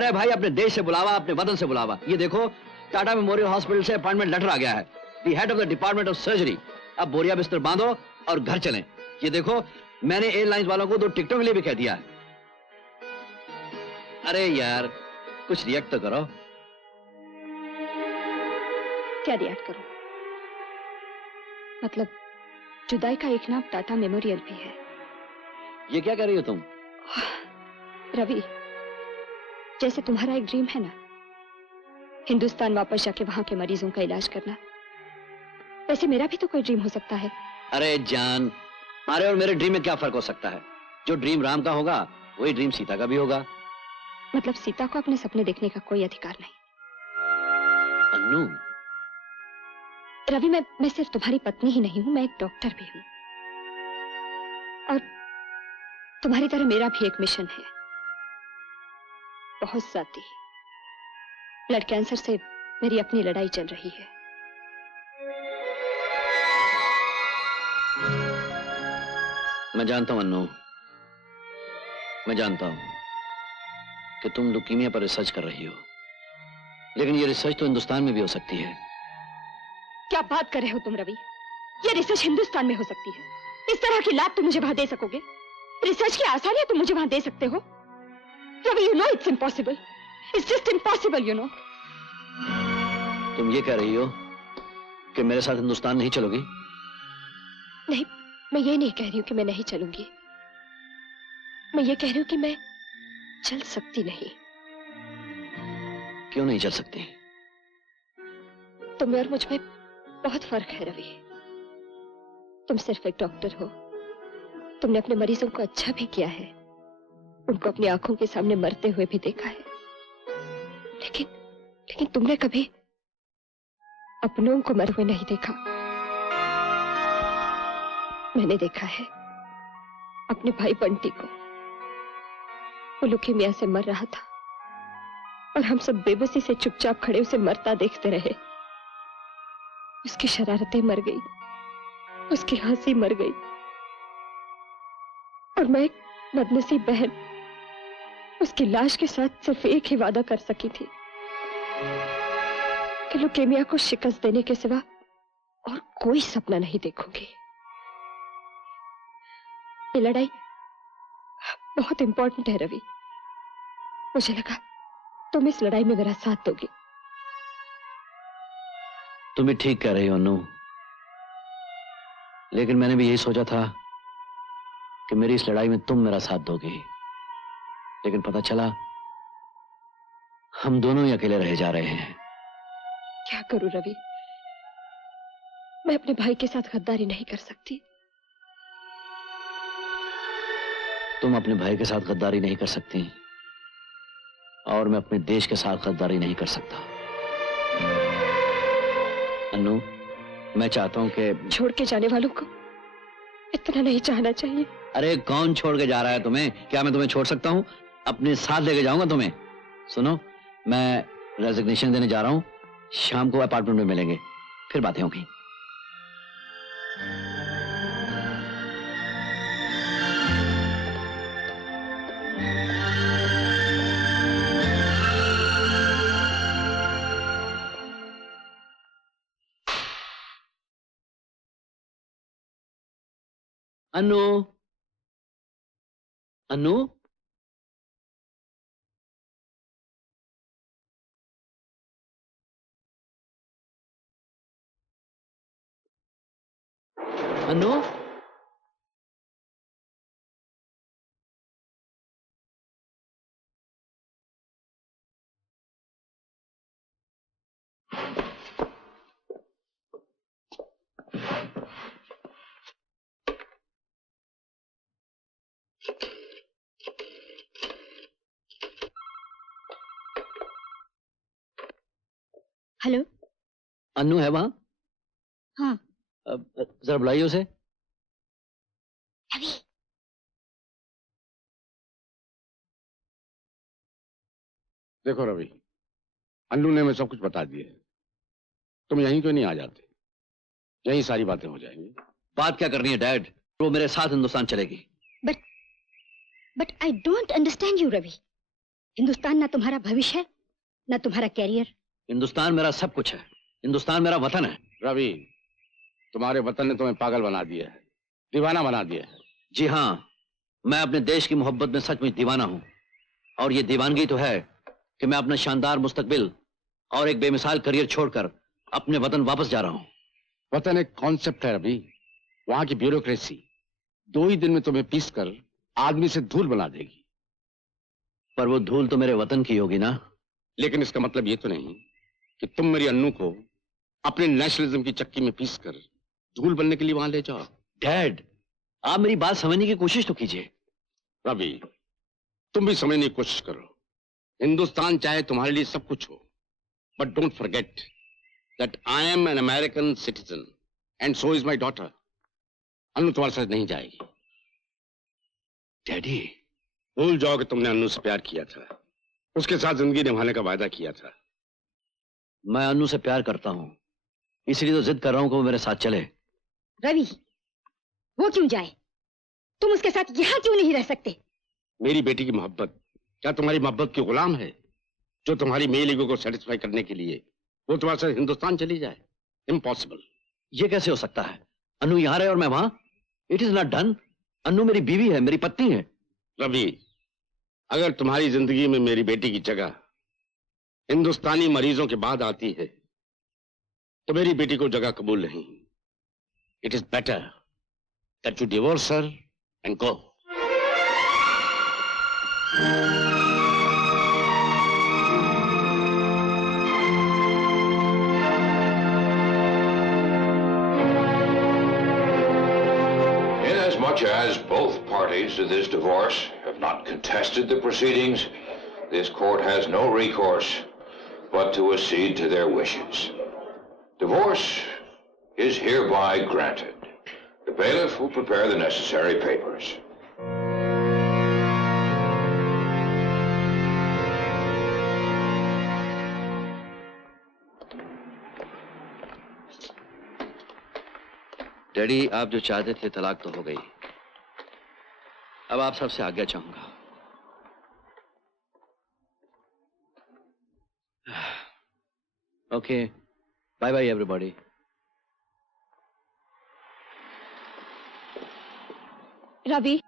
अरे भाई, अपने देश से बुलावा, अपने वतन से बुलावा। ये देखो, टाटा मेमोरियल हॉस्पिटल से अपॉइंटमेंट लेटर आ गया है। The head of the department of surgery. अब बोरिया बिस्तर बांधो और घर चलें। ये देखो, मैंने एयरलाइंस वालों को 2 टिकटों के लिए भी कह दिया है। अरे यार, कुछ रिएक्ट तो करो। क्या रिएक्ट करो? मतलब जुदाई का एक नाम टाटा मेमोरियल भी है। ये क्या कह रही हो तुम? रवि, जैसे तुम्हारा एक ड्रीम है ना, हिंदुस्तान वापस जाके वहां के मरीजों का इलाज करना, वैसे मेरा भी तो कोई ड्रीम हो सकता है। अरे जान, तुम्हारे और मेरे ड्रीम में क्या फर्क हो सकता है? जो ड्रीम राम का होगा वही ड्रीम सीता का भी होगा। मतलब सीता को अपने सपने देखने का कोई अधिकार नहीं? अन्नू, रवि, मैं सिर्फ तुम्हारी पत्नी ही नहीं हूं, मैं एक डॉक्टर भी हूं। और तुम्हारी तरह मेरा भी एक मिशन है। बहुत साथी, ब्लड कैंसर से मेरी अपनी लड़ाई चल रही है। मैं जानता हूं अन्नू, मैं जानता हूं कि तुम लुकीमिया पर रिसर्च कर रही हो, लेकिन ये रिसर्च तो हिंदुस्तान में भी हो सकती है। क्या बात कर रहे हो तुम रवि? ये रिसर्च हिंदुस्तान में हो सकती है? इस तरह की लाभ तुम मुझे वहां दे सकोगे? रिसर्च की आसानियां तुम मुझे वहां दे सकते हो? Ravi, you know it's impossible. It's just impossible, you know. तुम ये कह रही हो कि मेरे साथ हिंदुस्तान नहीं चलोगी? नहीं, मैं ये नहीं कह रही हूं कि मैं नहीं चलूंगी। मैं ये कह रही हूं कि मैं चल सकती नहीं। क्यों नहीं चल सकती? तुम और मुझ में बहुत फर्क है रवि। तुम सिर्फ एक डॉक्टर हो। तुमने अपने मरीजों को अच्छा भी किया है, उनको अपनी आंखों के सामने मरते हुए भी देखा है, लेकिन तुमने कभी अपनों को मरे हुए नहीं देखा। मैंने देखा है अपने भाई बंटी को। वो लुकीमिया से मर रहा था और हम सब बेबसी से चुपचाप खड़े उसे मरता देखते रहे। उसकी शरारतें मर गई, उसकी हंसी मर गई, और मैं एक बदनसीब बहन उसकी लाश के साथ सिर्फ एक ही वादा कर सकी थी कि लुकेमिया को शिकस्त देने के सिवा और कोई सपना नहीं देखूंगी। ये लड़ाई बहुत इंपॉर्टेंट है रवि। मुझे लगा तुम इस लड़ाई में मेरा साथ दोगे। तुम भी ठीक कह रही हो अन्नू, लेकिन मैंने भी यही सोचा था कि मेरी इस लड़ाई में तुम मेरा साथ दोगी, लेकिन पता चला हम दोनों ही अकेले रह जा रहे हैं। क्या करूं रवि? मैं अपने भाई के साथ गद्दारी नहीं कर सकती। तुम अपने भाई के साथ गद्दारी नहीं कर सकती और मैं अपने देश के साथ गद्दारी नहीं कर सकता। अन्नू, मैं चाहता हूं कि छोड़ के जाने वालों को इतना नहीं चाहना चाहिए। अरे कौन छोड़ के जा रहा है तुम्हें? क्या मैं तुम्हें छोड़ सकता हूं? अपने साथ लेके जाऊंगा तुम्हें। सुनो, मैं रेजिग्नेशन देने जा रहा हूं, शाम को अपार्टमेंट में मिलेंगे, फिर बातें होंगी। अन्नू, अन्नू, अन्नू, हेलो, अन्नू है वहां? हाँ। जरा बुलाइए उसे। रवि, देखो रवि, अन्नू ने हमें सब कुछ बता दिया है। तुम यहीं क्यों नहीं आ जाते? यहीं सारी बातें हो जाएंगी। बात क्या करनी है डैड? वो मेरे साथ हिंदुस्तान चलेगी। But I don't understand you Ravi. Hindustan ना तुम्हारा भविष्य है, ना तुम्हारा कैरियर। हिंदुस्तान मेरा सब कुछ है। हिंदुस्तान मेरा वतन है। रवि, तुम्हारे वतन ने तुम्हें पागल बना दिया है, दीवाना बना दिया है। जी हाँ, मैं अपने देश की मोहब्बत में सचमुच दीवाना हूं। और ये दीवानगी तो है कि मैं अपना शानदार मुस्तकबिल और एक बेमिसाल करियर छोड़कर अपने वतन वापस जा रहा हूं। वतन एक कॉन्सेप्ट है रवि। वहां की ब्यूरोक्रेसी 2 ही दिन में तुम्हें पीसकर आदमी से धूल बना देगी। पर वो धूल तो मेरे वतन की होगी ना। लेकिन इसका मतलब ये तो नहीं कि तुम मेरी अन्नू को अपने नेशनलिज्म की चक्की में पीसकर धूल बनने के लिए वहां ले जाओ। डैड, आप मेरी बात समझने की कोशिश तो कीजिए। रवि, तुम भी समझने की कोशिश करो। हिंदुस्तान चाहे तुम्हारे लिए सब कुछ हो, but don't forget that I am an American citizen and so is my daughter. Annu तुम्हारे साथ नहीं जाएगी। डैडी, भूल जाओ कि तुमने अन्नू से प्यार किया था, उसके साथ जिंदगी निभाने का वायदा किया था। मैं अन्नू से प्यार करता हूं, इसलिए तो जिद कर रहा हूं कि वो मेरे साथ चले। रवि, वो क्यों जाए? तुम उसके साथ यहाँ क्यों नहीं रह सकते? मेरी बेटी की मोहब्बत क्या तुम्हारी मोहब्बत की गुलाम है, जो तुम्हारी मेल ईगो को सेटिस्फाई करने के लिए वो तुम्हारे साथ हिंदुस्तान चली जाए? इम्पॉसिबल। ये कैसे हो सकता है? अन्नू यहां रहे और मैं वहां? It is not done. Annu मेरी बीवी है, मेरी पत्नी है। रवि, अगर तुम्हारी जिंदगी में मेरी बेटी की जगह हिंदुस्तानी मरीजों के बाद आती है तो मेरी बेटी को जगह कबूल नहीं। It is better that you divorce her and go. Inasmuch as both parties to this divorce have not contested the proceedings, this court has no recourse but to accede to their wishes. Divorce is hereby granted. The bailiff will prepare the necessary papers. Daddy, आप जो चाहते थे तलाक तो हो गई। अब आप सबसे आज्ञा चाहूंगा। Okay, bye bye everybody. Ravi,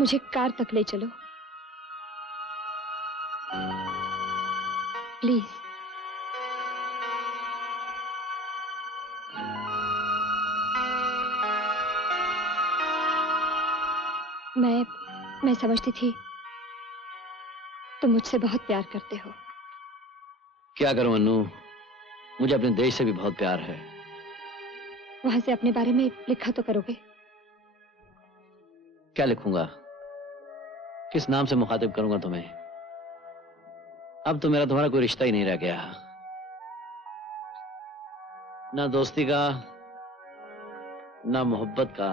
मुझे कार तक ले चलो प्लीज। मैं समझती थी तुम मुझसे बहुत प्यार करते हो। क्या करूं अन्नू, मुझे अपने देश से भी बहुत प्यार है। वहां से अपने बारे में लिखा तो करोगे? क्या लिखूंगा? किस नाम से मुखातिब करूंगा तुम्हें? अब तो मेरा तुम्हारा कोई रिश्ता ही नहीं रह गया, ना दोस्ती का, ना मोहब्बत का,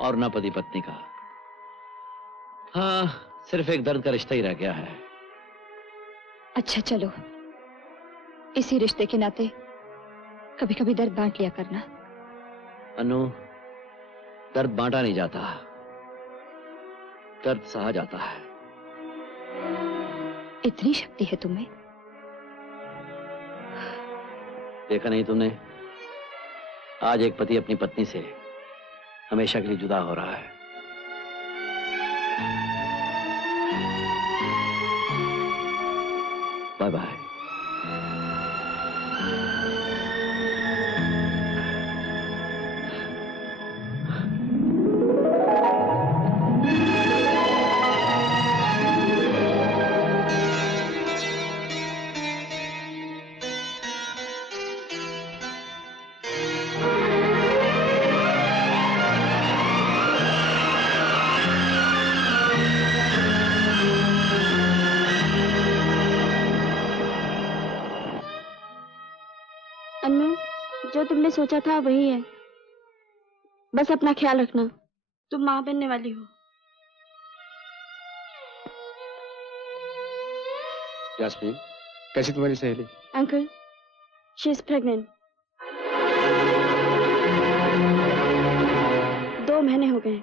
और ना पति पत्नी का। हाँ, सिर्फ एक दर्द का रिश्ता ही रह गया है। अच्छा चलो, इसी रिश्ते के नाते कभी कभी दर्द बांट लिया करना। अनु, दर्द बांटा नहीं जाता, दर्द सहा जाता है। इतनी शक्ति है तुम्हें? देखा नहीं तुमने, आज एक पति अपनी पत्नी से हमेशा के लिए जुदा हो रहा है। Bye bye. जो तुमने सोचा था वही है, बस अपना ख्याल रखना। तुम मां बनने वाली हो। यास्मीन, कैसी तुम्हारी सहेली? Uncle, she is pregnant. 2 महीने हो गए।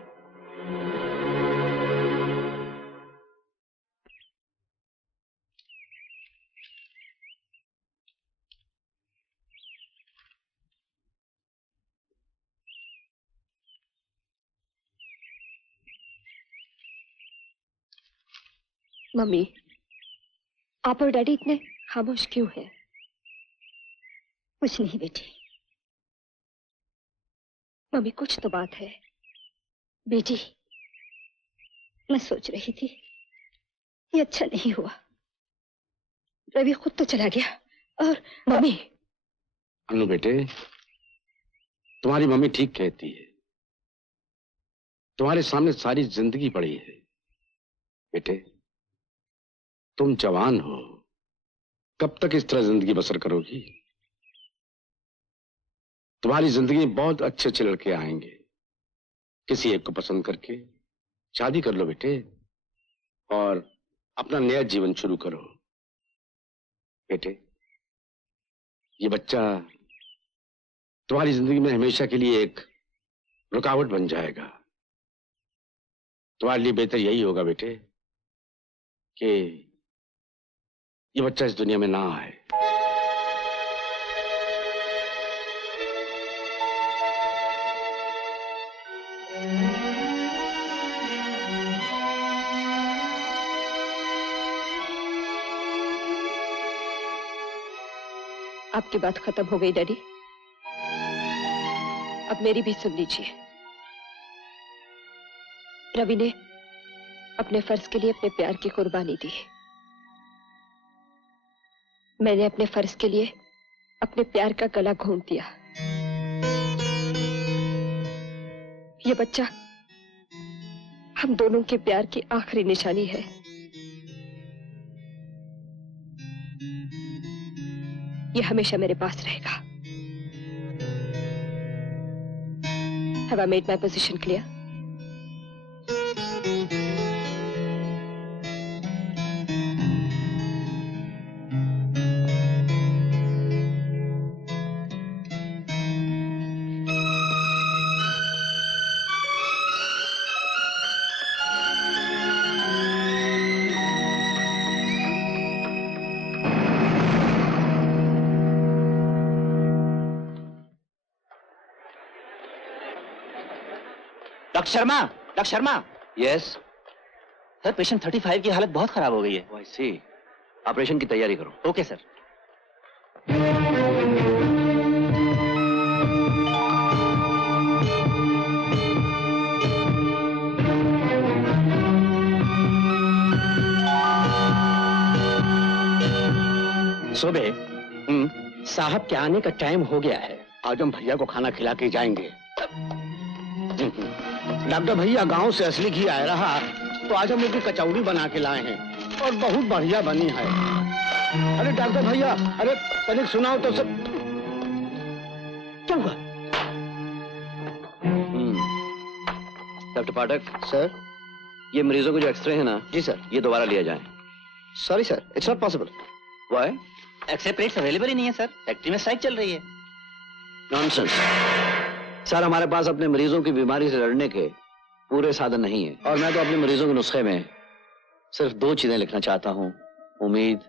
मम्मी, आप और डैडी इतने खामोश क्यों हैं? कुछ नहीं बेटी। मम्मी, कुछ तो बात है। बेटी, मैं सोच रही थी ये अच्छा नहीं हुआ, रवि खुद तो चला गया और मम्मी। अनु बेटे, तुम्हारी मम्मी ठीक कहती है। तुम्हारे सामने सारी जिंदगी पड़ी है बेटे। तुम जवान हो, कब तक इस तरह जिंदगी बसर करोगी? तुम्हारी जिंदगी में बहुत अच्छे अच्छे लड़के आएंगे। किसी एक को पसंद करके शादी कर लो बेटे और अपना नया जीवन शुरू करो। बेटे, ये बच्चा तुम्हारी जिंदगी में हमेशा के लिए एक रुकावट बन जाएगा। तुम्हारे लिए बेहतर यही होगा बेटे कि ये बच्चा इस दुनिया में ना आए। आपकी बात खत्म हो गई डैडी, अब मेरी भी सुन लीजिए। रवि ने अपने फर्ज के लिए अपने प्यार की कुर्बानी दी। मैंने अपने फर्ज के लिए अपने प्यार का गला घोंट दिया। ये बच्चा हम दोनों के प्यार की आखिरी निशानी है। ये हमेशा मेरे पास रहेगा। Have I made my position clear? Doctor Sharma. Yes sir, patient 35 की हालत बहुत खराब हो गई है। आई सी। ऑपरेशन की तैयारी करो। Okay sir. सुबह साहब के आने का टाइम हो गया है। आज हम भैया को खाना खिला के जाएंगे। डॉक्टर भैया गांव से असली घी आया रहा तो आज हम उनकी कचौड़ी बना के लाए हैं और बहुत बढ़िया बनी है। अरे डॉक्टर भैया, अरे तनिक सुनाओ तो सब। क्या हुआ? डॉक्टर पाठक सर, ये मरीजों के जो एक्सरे है ना। जी सर। ये दोबारा लिया जाए। Sorry sir, it's not possible. Why? X-ray plates available ही नहीं है सर, फैक्ट्री में स्ट्राइक चल रही है। नॉनसेंस सर, हमारे पास अपने मरीजों की बीमारी से लड़ने के पूरे साधन नहीं है और मैं तो अपने मरीजों के नुस्खे में सिर्फ 2 चीजें लिखना चाहता हूँ, उम्मीद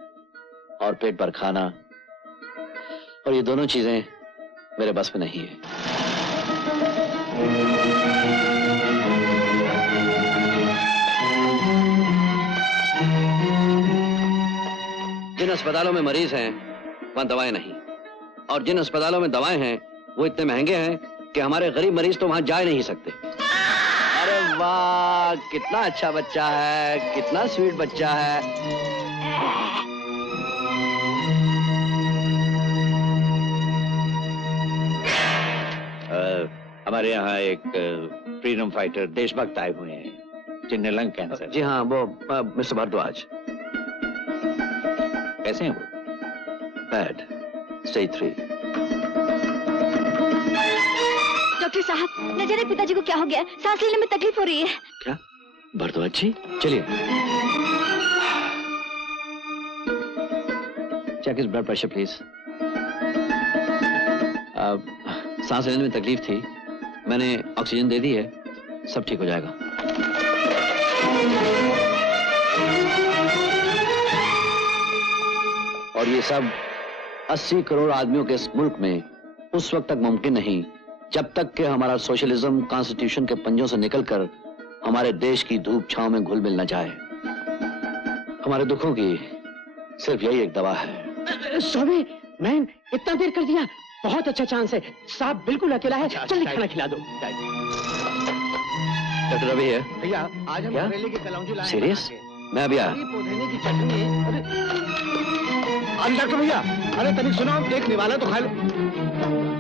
और पेट भर खाना, और ये दोनों चीजें मेरे बस में नहीं है। जिन अस्पतालों में मरीज हैं वहां दवाएं नहीं, और जिन अस्पतालों में दवाएं हैं वो इतने महंगे हैं कि हमारे गरीब मरीज तो वहां जा ही नहीं सकते। अरे वाह, कितना अच्छा बच्चा है, कितना स्वीट बच्चा है। हमारे यहाँ एक फ्रीडम फाइटर देशभक्त आए हुए हैं जिन्हें लंग कैंसर। जी हाँ, वो मिस्टर भारद्वाज। कैसे हैं वो? Bad, stage 3। डॉक्टर साहब, न जाने पिताजी को क्या हो गया, सांस लेने में तकलीफ हो रही है। क्या? भारद्वाज जी, चलिए। Check his blood pressure please. सांस लेने में तकलीफ थी, मैंने ऑक्सीजन दे दी है, सब ठीक हो जाएगा। और ये सब 80 करोड़ आदमियों के इस मुल्क में उस वक्त तक मुमकिन नहीं जब तक कि हमारा सोशलिज्म कॉन्स्टिट्यूशन के पंजों से निकलकर हमारे देश की धूप छांव में घुल मिल न जाए। हमारे दुखों की सिर्फ यही एक दवा है। सोबे मैन, इतना देर कर दिया। बहुत अच्छा चांस है, साहब बिल्कुल अकेला है। जल्दी खाना खिला दो। डॉक्टर रवि है भैया, आज हम क्या? करेले की कलौंजी लाए हैं सीरियस? बना के। मैं अभी आया। ये पुदीने की चटनी। अरे डॉक्टर भैया, अरे तनिक सुनो, एक निवाला तो खा लो।